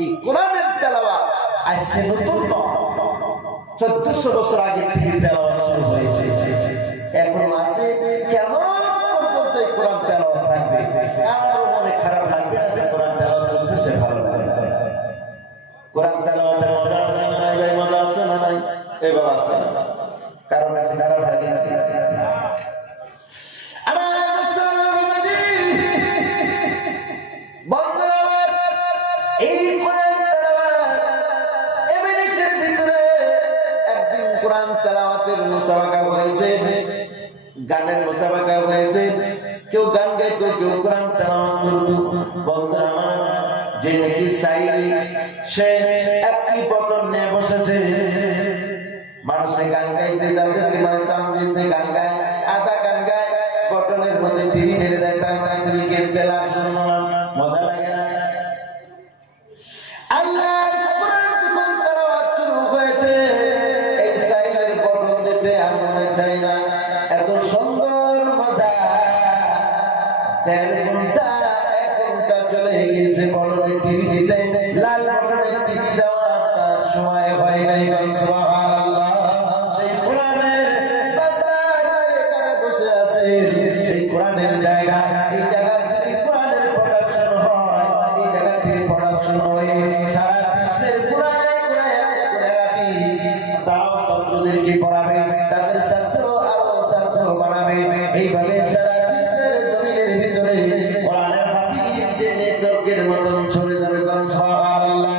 এই কোরআনের তেলাওয়াত আজকে নতুন নয়, 1400 বছর আগে থেকে তেলাওয়াত শুরু হয়েছে। এখন আছে কেমন পর্যন্ত এই কোরআন তেলাওয়াত থাকবে। কারো মনে খারাপ লাগবে না যে কোরআন তেলাওয়াত করতেছে, ভালো লাগবে। কোরআন তেলাওয়াতের মজা আছে না নাই? ভাই মজা আছে না নাই? এই বাবা আছে, কারো কাছে খারাপ লাগে না? আমার মুসলমান বন্ধুরা আমার, এই কোরআন তেলাওয়াত আমেরিকার ভিতরে একদিন কোরআন তেলাওয়াতের মুসাবাকা হয়েছে, গানের মুসাবাকা হয়েছে। কেউ গান গাইতো, কেউ কোরআন তেলাওয়াত করতো। বন্ধুরা আমার, যে নাকি সাইরি সে একটি বটন নিয়ে বসেছে। মানুষে গান গাইতে যাদেরকে মানে চান দিয়েছে গান গায়, আধা গান গায়, বটনের মধ্যে টিভি মেরে দেয়। তার মানে তুমি গেছে লাভ শুনবো না, মজা লাগে না। আল্লাহর কোরআন যখন তেলাওয়াত শুরু হয়েছে, এই সাইরের বটন দিতে আর মনে চাই না। এত সুন্দর মজা, 1.5 ঘন্টা 1 ঘন্টা চলে গেছে বটনে টিভি দিতে। লাল বটনে টিভি দেওয়া তার সময় হয় নাই। সুবহানাল্লাহ। সেই কোরআনের বান্দা এখানে বসে আছে, সেই কোরআনের জায়গা, এই জায়গা থেকে কোরআনের প্রোডাকশন হয়, এই জায়গা থেকে প্রোডাকশন হয়ে সারা বিশ্বের কোরআনে কোরআনে হাফেজ তারাও ছাত্রদেরকে পড়াবে, তাদের ছাত্র আরো ছাত্র বানাবে। এইভাবে সারা বিশ্বের জমিনের ভিতরে কোরআনের হাফেজদের নেটওয়ার্কের মতন ছড়ে যাবে। সুবহানাল্লাহ।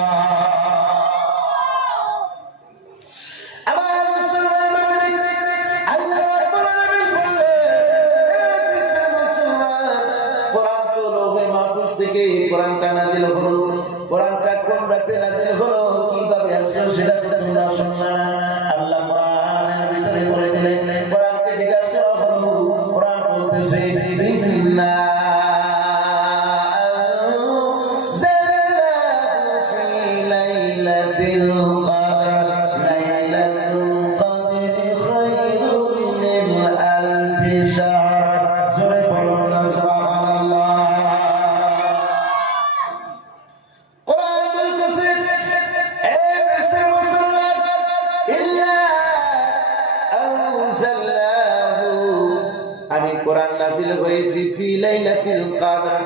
কোরআনটা নাযিল হলো, কোরআনটা কোন রাতে নাযিল হলো, কিভাবে আসলো সেটা তো তোমরা শুনলে না। আল্লাহ কোরআনের ভিতরে বলে দিলেন, কোরআনকে জিজ্ঞাসা করা হলো, কোরআন বলতেছে ইন্না আনজালনাহু ফি লাইলাতিল কদর, লাইলাতুল কদরি খায়রুম মিন আলফি শাহর। জোরে বলুন না সুবহানাল্লাহ। আমি কোরআন নাযিল হয়েছি ফি লাইলাতুল কদর,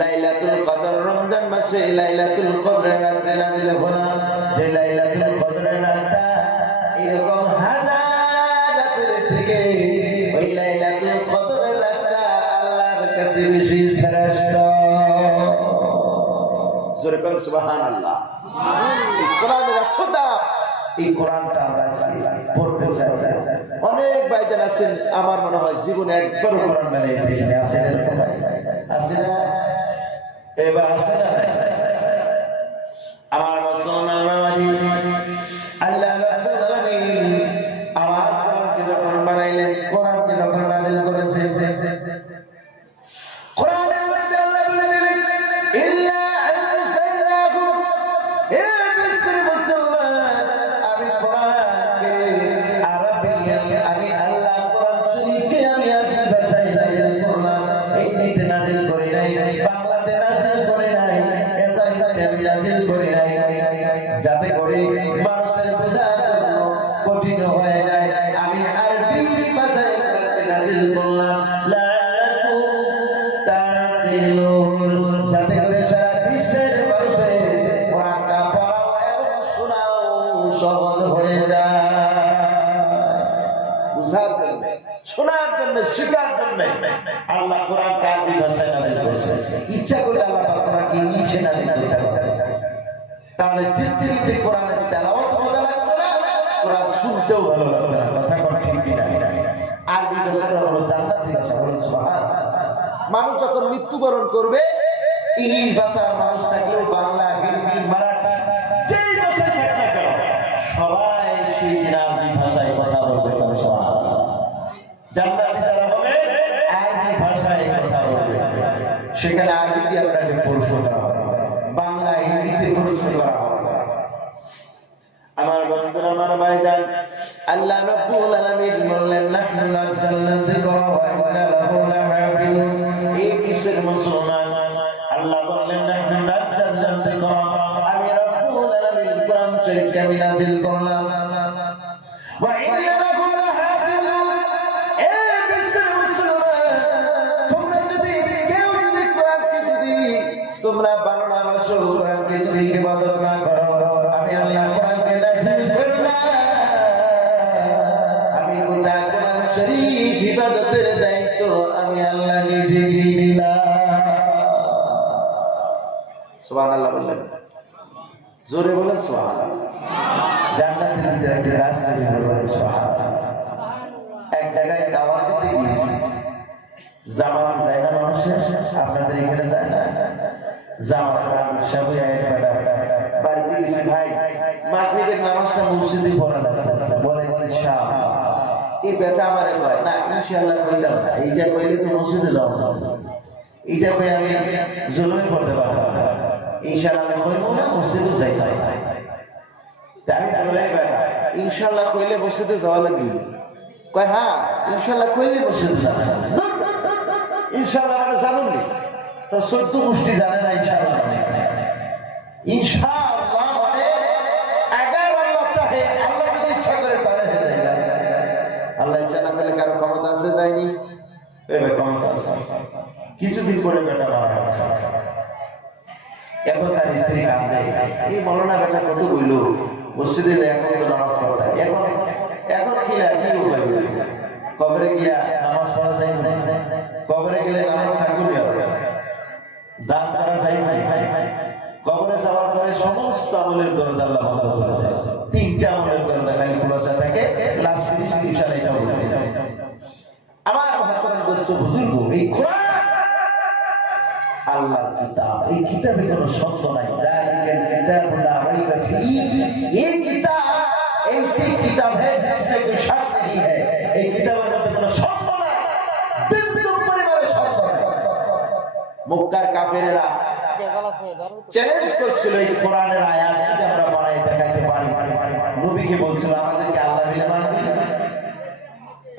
লাইলাতুল কদর রমজান মাসে লাইলাতুল কদরের রাতে নাযিল হলো। যে লাইলাতুল কদরের রাতটা এরকম হাজার রাতের থেকে ওই লাইলাতুল কদরের রাতটা আল্লাহর কাছে বেশি শ্রেষ্ঠ। জোরে বলুন সুবহানাল্লাহ। এই কোরআনের অর্থটা, এই কোরআনটা আমরা পড়তে চাই। অনেক ভাইজান আছেন, আমার মনে হয় জীবনে একবারও কোরআন মানে এখানে আসে না, এবার আসে না। আমার মুসলমান বাবাজি, আল্লাহ রাব্বুল আলামিন আমার কোরআনকে যখন বানাইলেন, কোরআনকে যখন নাযিল করেছেন, কোরআনের মধ্যে আল্লাহ বলে দিলেন ইল্লা আনসাইনাহু, হে বিশ্বের মুসলমান, আমি কোরআনকে আরবিয়ান, আমি আল্লাহ কোরআন শরীফকে আমি আরবি ভাষায় নাযিল করলাম। আয়াতিন নূর, যাতে করে সারা বিশ্বের মানুষের কোরআনটা পড়াও এবং শোনাও সহজ হয়ে যায়। বুঝার জন্য, শোনার জন্য, শেখার জন্য আল্লাহ কোরআন আরবি ভাষায় নাযিল করেছেন। ইচ্ছা করলে আল্লাহ কোরআনকে ইংলিশে নাযিল করতে পারেন। তাহলে সিলসিলাতে কোরআনের তেলাওয়াত মজা লাগতো না, কোরআন শুনতেও ভালো লাগতো না। কথা কোন ঠিক কিনা? আরবি ভাষাটা হলো জান্নাতি ভাষা, বলুন সুবহানাল্লাহ। মানুষ যখন মৃত্যুবরণ করবে, ইংলিশ ভাষার মানুষ থাকলেও বাংলা, হিন্দি, মারাঠি যেই ভাষায় থাক না কেন, সবাই সেই দিন আরবি ভাষায় কথা বলবে। সুবহানাল্লাহ। জান্নাতি যারা হবে আরবি ভাষায় কথা বলবে, সেখানে আরবি দিয়ে আপনাকে প্রশ্ন করা হবে, বাংলা হিন্দিতে প্রশ্ন করা হবে। আমার বন্ধুরা, আমার ভাইজান, আল্লাহ রাব্বুল আলামিন বললেন নাহনু নাযালনা যিকরা ওয়া ইন্না লাহু লাহাফিজুন। এই বিশ্বের মুসলমান, আল্লাহ বললেন নাহনু নাযালনা যিকরা, আমি রাব্বুল আলামিন কোরআন শরীফকে আমি নাযিল করলাম, ওয়া ইন্না লাহু লাহাফিজুন। এই বিশ্বের মুসলমান, তোমরা যদি কেউ যদি কোরআনকে যদি তোমরা ভালো না বাসো, কোরআনকে যদি ইবাদত না করো, আমি আল্লাহ কোরআনকে নাযিল করলাম, আমি গোটা কোরআন শরীফ ইবাদতের দায়িত্ব আমি আল্লাহ নিজে নিলাম। সুবহানাল্লাহ বললেন, জোরে বলেন সুবহানাল্লাহ। জান্নাতের ভিতরে একটা রাস্তা আছে, বলেন সুবহানাল্লাহ। এক জায়গায় দাওয়াত দিতে গিয়েছি, জামাত যায় না মানুষের, আপনাদের এখানে যায় না জামাত? সবাই একবার বাড়িতে গেছি, ভাই মাগরিবের নামাজটা মসজিদে পড়া লাগবে, বলে ইনশাআল্লাহ। এই বেটা আমারে কয় না, ইনশাআল্লাহ কইতাম না, এইটা কইলে তো মসজিদে যাওয়া যাবে, এইটা কই আমি জুলুমে পড়তে পারতাম না, ইনশাআল্লাহ আমি কইব না, মসজিদে যাইতাম। তাই বলে বেটা ইনশাআল্লাহ কইলে মসজিদে যাওয়া লাগবে, কয় হ্যাঁ ইনশাআল্লাহ কইলে মসজিদে যাওয়া লাগবে। ইনশাআল্লাহ মানে জানুন নি তো 14 গোষ্ঠী জানে না ইনশাআল্লাহ মানে। ইনশাআল্লাহ মানে আগার আল্লাহ চাহে, আল্লাহ যদি ইচ্ছা করে তাহলে হয়ে যায়। আল্লাহ ইচ্ছা না করলে কারো ক্ষমতা আছে? যায়নি, এবার ক্ষমতা আছে। কিছুদিন পরে বেটা মারা গেছে, এখন তার স্ত্রী কাঁদে, এই মৌলানা বেটা কত বইল মসজিদে যায়, এখন তো নামাজ পড়া, এখন এখন কি উপায়? কবরে গিয়া নামাজ পড়া যায় না, কবরে গেলে নামাজ থাকবে না, দান করা যায় না, কবরে যাওয়ার পরে সমস্ত আমলের দরজা আল্লাহ বন্ধ করে দেয়। 3টা আমলের দরজা খালি খোলা থাকে, লাস্ট 30 দিন এটা বলে। আমার মহাত্মার দোস্ত বুজুর্গ, এই কোরআন আল্লাহর কিতাব, এই কিতাবে কোনো সত্য নাই। যালিকাল কিতাবু লা রাইবা ফীহি, এই কিতাব ऐसी किताब है जिसमें कोई शक नहीं है। এই কিতাবের মধ্যে কোনো সত্য নাই, বিন্দু পরিমাণে সত্য নাই। মক্কার কাফেরেরা চ্যালেঞ্জ করছিল, এই কোরআনের আয়াত যদি আমরা বানাই দেখাতে পারি, নবীকে বলছিল আমাদেরকে আল্লাহ বিলে মানবে।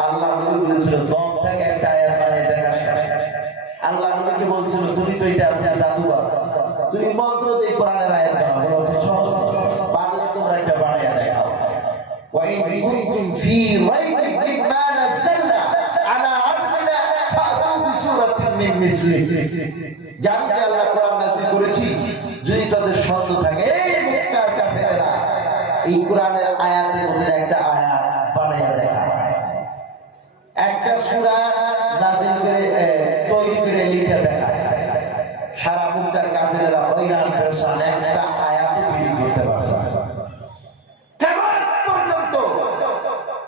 আল্লাহ নবী বলেছিল দম থেকে একটা আয়াত বানাই দেখা। আল্লাহ নবীকে বলছিল তুমি তো এটা জাদুকর, তুমি মন্ত্র দিয়ে কোরআনের আয়াত বানাও, বলো তো সহজ, পারলে তোমরা এটা বানাইয়া দেখাও। وإن كنتم في ريب مما نزلنا على عبدنا فأتوا بسورة من مثله। জানি যে আল্লাহ কোরআন নাযিল করেছি, যদি তাদের সন্দেহ থাকে, এই মক্কার কাফেররা এই কোরআনের আয়াতের মধ্যে একটা আয়াত বানাইয়া দেখা, একটা সূরা নাযিল করে তৈরি করে লিখে দেখা। সারা মক্কার কাফেররা হয়রান পেরেশান, একটা আয়াতে বিলীন করতে পারছে।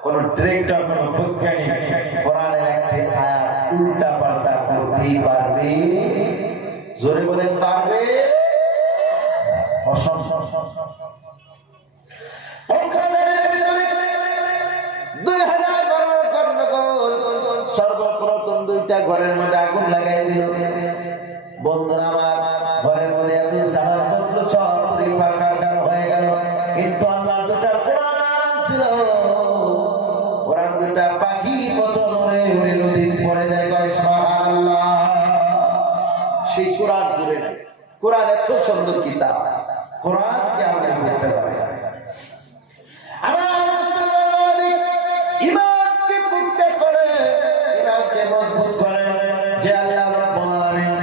কোন ডিরেক্টর, কোন বৈজ্ঞানিক কোরআনের একটি আয়াত উল্টা পাল্টা করতেই পারবে? জোরে বলেন পারবে? অসম্ভব। 2000 বড় গন্ডগোল, সর্বপ্রথম 2টা ঘরের মধ্যে আগুন লাগাই দিল। বন্ধুরা আমার, ঘরের মধ্যে এত সামানপত্র সব পরিপাকার হয়ে গেল, কিন্তু আল্লাহ 2টা কোরআন ছিল, কোরআন 2টা পাখি মতো উড়ে উড়ে নদীতে পড়ে যায়। সুবহানাল্লাহ। সেই কোরআন ঘুরে নাই। কোরআন এত সুন্দর কিতাব, কোরআনকে আমরা পড়তে পারি। আমার মুসলমান ইমানকে পুক্তা করে, ইমানকে মজবুত করে, যে আল্লাহ রাব্বুল আলামিন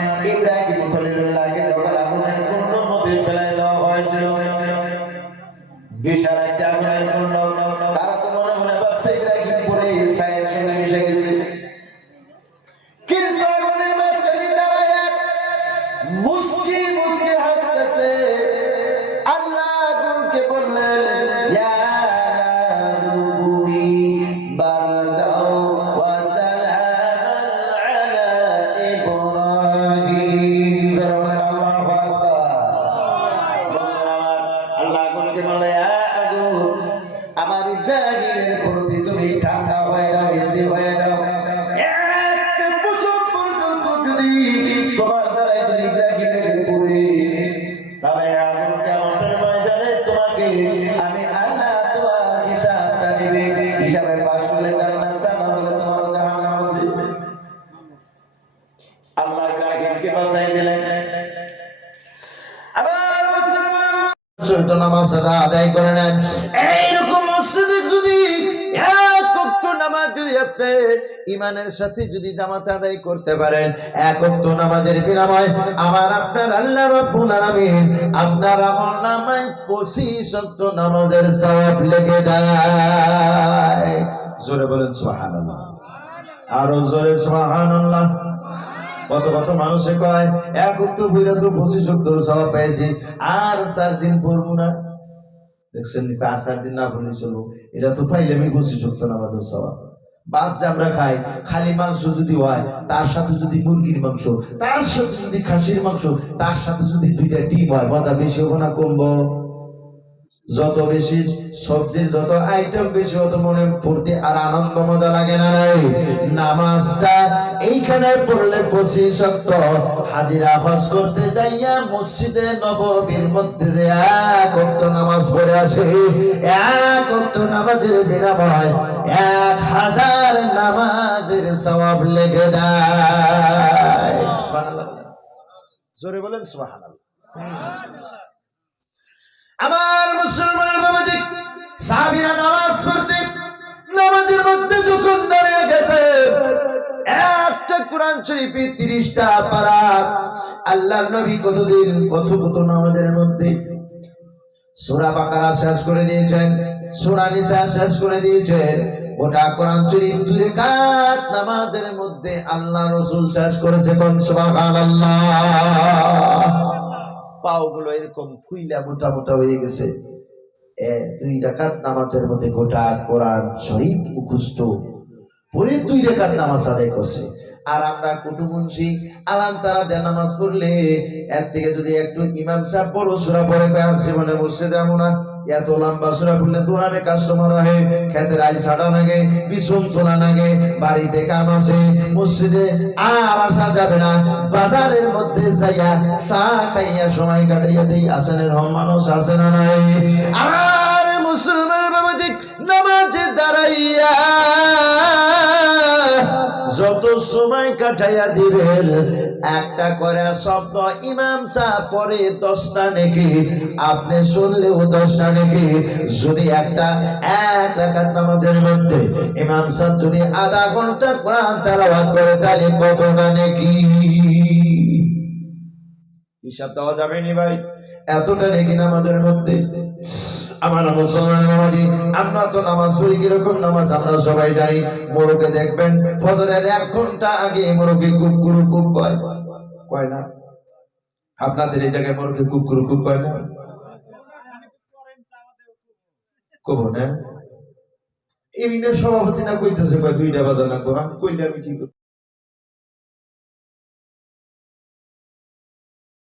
যদি তোমার দ্বারাই যদি ইব্রাহিমের উপরে, তাহলে আদম কিয়ামতের ময়দানে তোমাকে আমি আল্লাহ তোমার হিসাবটা নেবে, হিসাবে পাশ করলে জান্নাত, তা না হলে তোমার জাহান্নাম আছে। আল্লাহ ইব্রাহিমকে বাঁচাই দিলেন। আবার মুসলমান ছোট নামাজটা আদায় করে নেন। এইরকম মসজিদে যদি এক ওয়াক্ত নামাজ যদি আপনি ঈমানের সাথে যদি জামাত আদায় করতে পারেন, এক ওয়াক্ত নামাজের বিনিময়ে আমার আপনার আল্লাহ রাব্বুল আলামিন আপনার আমলনামায় 25 ওয়াক্ত নামাজের সওয়াব লিখে দেয়। জোরে বলেন সুবহানাল্লাহ, আরো জোরে সুবহানাল্লাহ। কত কত মানুষে কয় এক ওয়াক্ত পড়লে তো 25 ওয়াক্তের সওয়াব পেয়েছি, আর 4 দিন পড়বো না। দেখছেন, আর 4 দিন না পড়লে চলবো, এটা তো পাইলে আমি 25 ওয়াক্ত নামাজের সওয়াব। বাদ যে আমরা খাই, খালি মাংস যদি হয়, তার সাথে যদি মুরগির মাংস, তার সাথে যদি খাসির মাংস, তার সাথে যদি 2টা ডিম হয়, মজা বেশি হবে না কমবো? যত বেশি সবজির যত আইটেম বেশি, অত মনে ফুর্তি আর আনন্দ মজা লাগে না? নাই নামাজটা এইখানে পড়লে 25 ওয়াক্ত হাজিরা হজ করতে যাইয়া মসজিদে নববীর মধ্যে যে এক ওয়াক্ত নামাজ পড়ে আসে, এক ওয়াক্ত নামাজের বিনিময়ে 1000 নামাজের সওয়াব লিখে দেয়। সুবহানাল্লাহ, জোরে বলেন সুবহানাল্লাহ। আমার মুসলমান বাবাজি, সাহাবীরা নামাজ পড়তে নামাজের মধ্যে যখন দাঁড়িয়ে গেছে, একটা কোরআন শরীফে 30টা পারা আল্লাহর নবী কতদিন কত কত নামাজের মধ্যে সূরা বাকারা শেষ করে দিয়েছেন, সূরা নিসা শেষ করে দিয়েছেন। গোটা কোরআন শরীফ 2 রাকাত নামাজের মধ্যে আল্লাহ রাসূল শেষ করেছে। কোন সুবহানাল্লাহ। পাওগুলো এরকম ফুইলা মোটা মোটা হয়ে গেছে। 2 রাকাত নামাজের মধ্যে গোটা কোরআন শরীফ মুখস্থ পরে 2 রাকাত নামাজ আদায় করছে। আর আমরা কুতুবুনসি আলাম তারা দেন নামাজ পড়লে এর থেকে যদি একটু ইমাম সাহেব বড় সূরা পড়ে আর জীবনে মসজিদে আমু না, এত লম্বা সূরা পড়লে দোকানে কাস্টমার হয়, খেতের আইল ছাড়া লাগে, বিছুন তোলা লাগে, বাড়িতে কাম আছে, মসজিদে আর আসা যাবে না, বাজারের মধ্যে যাইয়া চা খাইয়া সময় কাটাইয়া দেই। আসেন এরকম মানুষ, আছে না নাই? আর মুসলমান বাবাজি নামাজে দাঁড়াইয়া যত সময় কাটাইয়া দিবেন, একটা করে শব্দ ইমাম সাহেব পরে 10টা নেকি, আপনি শুনলেও 10টা নেকি। যদি এক রাকাত নামাজের মধ্যে ইমাম সাহেব যদি আধা ঘন্টা কোরআন তেলাওয়াত করে, তাহলে কতটা নেকি? হিসাব দেওয়া যাবে নি ভাই, এতটা নেকি নামাজের মধ্যে। আমার মুসলমান নামাজি, আমরা তো নামাজ পড়ি কিরকম নামাজ আমরা সবাই জানি। মোরগে দেখবেন ফজরের 1 ঘন্টা আগে মোরগে কুকুর কুক কয় না? আপনাদের এই জায়গায় মোরগে কুকুর কুক কয় না? কব না? এমনি সভাপতি না কইতেছে 2টা বাজার না, কইলে আমি কি